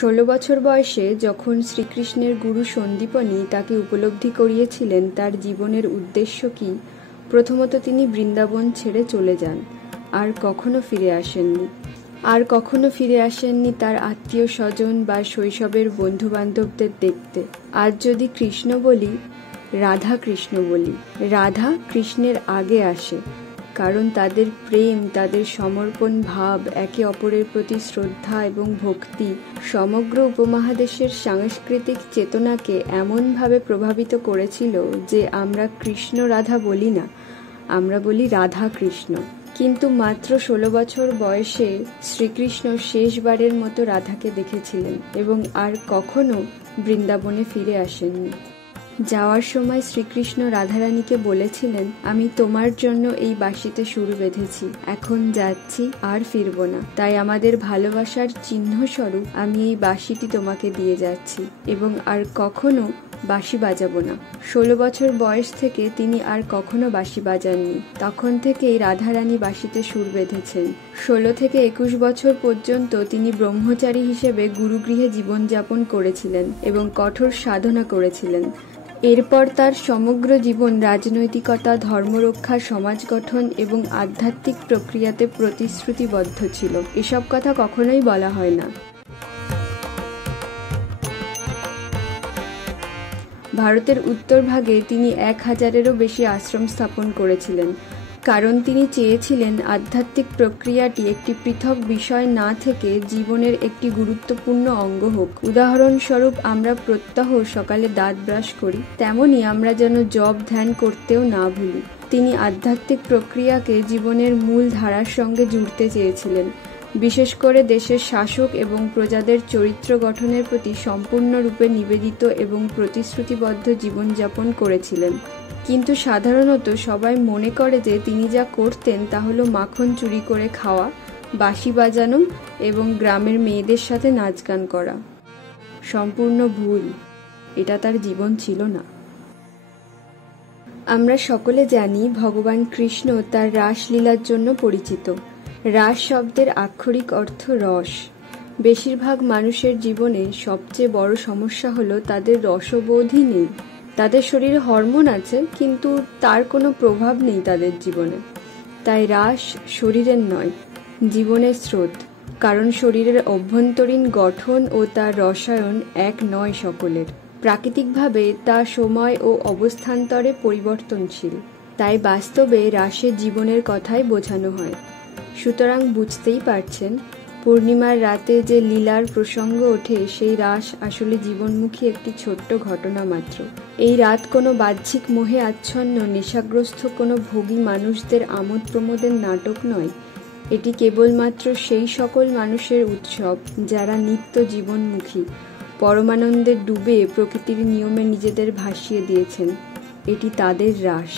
16 বছর বয়সে যখন শ্রীকৃষ্ণের গুরু সন্দীপনী তাকে উপলব্ধি করিয়েছিলেন তার জীবনের উদ্দেশ্য কি, প্রথমত তিনি বৃন্দাবন ছেড়ে চলে যান, আর কখনো ফিরে আসেননি তার আত্মীয় স্বজন বা শৈশবের বন্ধু বান্ধবদের দেখতে। আজ যদি কৃষ্ণ বলি, রাধা কৃষ্ণ বলি, রাধা কৃষ্ণের আগে আসে, কারণ তাদের প্রেম, তাদের সমর্পণ ভাব, একে অপরের প্রতি শ্রদ্ধা এবং ভক্তি সমগ্র উপমহাদেশের সাংস্কৃতিক চেতনাকে এমনভাবে প্রভাবিত করেছিল যে আমরা কৃষ্ণ রাধা বলি না, আমরা বলি রাধা কৃষ্ণ। কিন্তু মাত্র 16 বছর বয়সে শ্রীকৃষ্ণ শেষবারের মতো রাধাকে দেখেছিলেন এবং আর কখনো বৃন্দাবনে ফিরে আসেননি। যাওয়ার সময় শ্রীকৃষ্ণ রাধারানীকে বলেছিলেন, আমি তোমার জন্য এই বাঁশিতে সুর বেঁধেছি, এখন যাচ্ছি, আর ফিরব না, তাই আমাদের ভালোবাসার চিহ্ন স্বরূপ আমি এই বাঁশিটি তোমাকে দিয়ে যাচ্ছি এবং আর কখনো বাঁশি বাজাবো না। 16 বছর বয়স থেকে তিনি আর কখনো বাঁশি বাজাননি। তখন থেকেই রাধারানী বাঁশিতে সুর বেঁধেছেন। 16 থেকে 21 বছর পর্যন্ত তিনি ব্রহ্মচারী হিসেবে গুরুগৃহে জীবনযাপন করেছিলেন এবং কঠোর সাধনা করেছিলেন। এরপর তার সমগ্র জীবন রাজনৈতিকতা, ধর্মরক্ষা, সমাজ গঠন এবং আধ্যাত্মিক প্রক্রিয়াতে প্রতিশ্রুতিবদ্ধ ছিল। এসব কথা কখনোই বলা হয় না। ভারতের উত্তরভাগে তিনি 1000-এরও বেশি আশ্রম স্থাপন করেছিলেন, কারণ তিনি চেয়েছিলেন আধ্যাত্মিক প্রক্রিয়াটি একটি পৃথক বিষয় না থেকে জীবনের একটি গুরুত্বপূর্ণ অঙ্গ হোক। উদাহরণস্বরূপ, আমরা প্রত্যহ সকালে দাঁত ব্রাশ করি, তেমনি আমরা যেন জপ ধ্যান করতেও না ভুলি। তিনি আধ্যাত্মিক প্রক্রিয়াকে জীবনের মূল ধারার সঙ্গে জুড়তে চেয়েছিলেন, বিশেষ করে দেশের শাসক এবং প্রজাদের চরিত্র গঠনের প্রতি সম্পূর্ণরূপে নিবেদিত এবং প্রতিশ্রুতিবদ্ধ জীবনযাপন করেছিলেন। কিন্তু সাধারণত সবাই মনে করে যে তিনি যা করতেন তা হলো মাখন চুরি করে খাওয়া, বাঁশি বাজানো এবং গ্রামের মেয়েদের সাথে নাচ গান করা। সম্পূর্ণ ভুল, এটা তার জীবন ছিল না। আমরা সকলে জানি ভগবান কৃষ্ণ তার রাসলীলার জন্য পরিচিত। রাস শব্দের আক্ষরিক অর্থ রস। বেশিরভাগ মানুষের জীবনে সবচেয়ে বড় সমস্যা হলো তাদের রসবোধই নেই। তাদের শরীরে হরমোন আছে, কিন্তু তার কোনো প্রভাব নেই তাদের জীবনে। তাই রাস শরীরের নয়, জীবনের স্রোত, কারণ শরীরের অভ্যন্তরীণ গঠন ও তার রসায়ন এক নয় সকলের। প্রাকৃতিকভাবে তা সময় ও অবস্থান্তরে পরিবর্তনশীল। তাই বাস্তবে রাসে জীবনের কথাই বোঝানো হয়। সুতরাং বুঝতেই পারছেন, পূর্ণিমার রাতে যে লীলার প্রসঙ্গ ওঠে সেই রাস আসলে জীবনমুখী একটি ছোট্ট ঘটনা মাত্র। এই রাত কোনো বাহ্যিক মোহে আচ্ছন্ন নেশাগ্রস্ত কোনো ভোগী মানুষদের আমোদ প্রমোদের নাটক নয়। এটি কেবলমাত্র সেই সকল মানুষের উৎসব যারা নিত্য জীবনমুখী, পরমানন্দে ডুবে প্রকৃতির নিয়মে নিজেদের ভাসিয়ে দিয়েছেন। এটি তাদের রাস।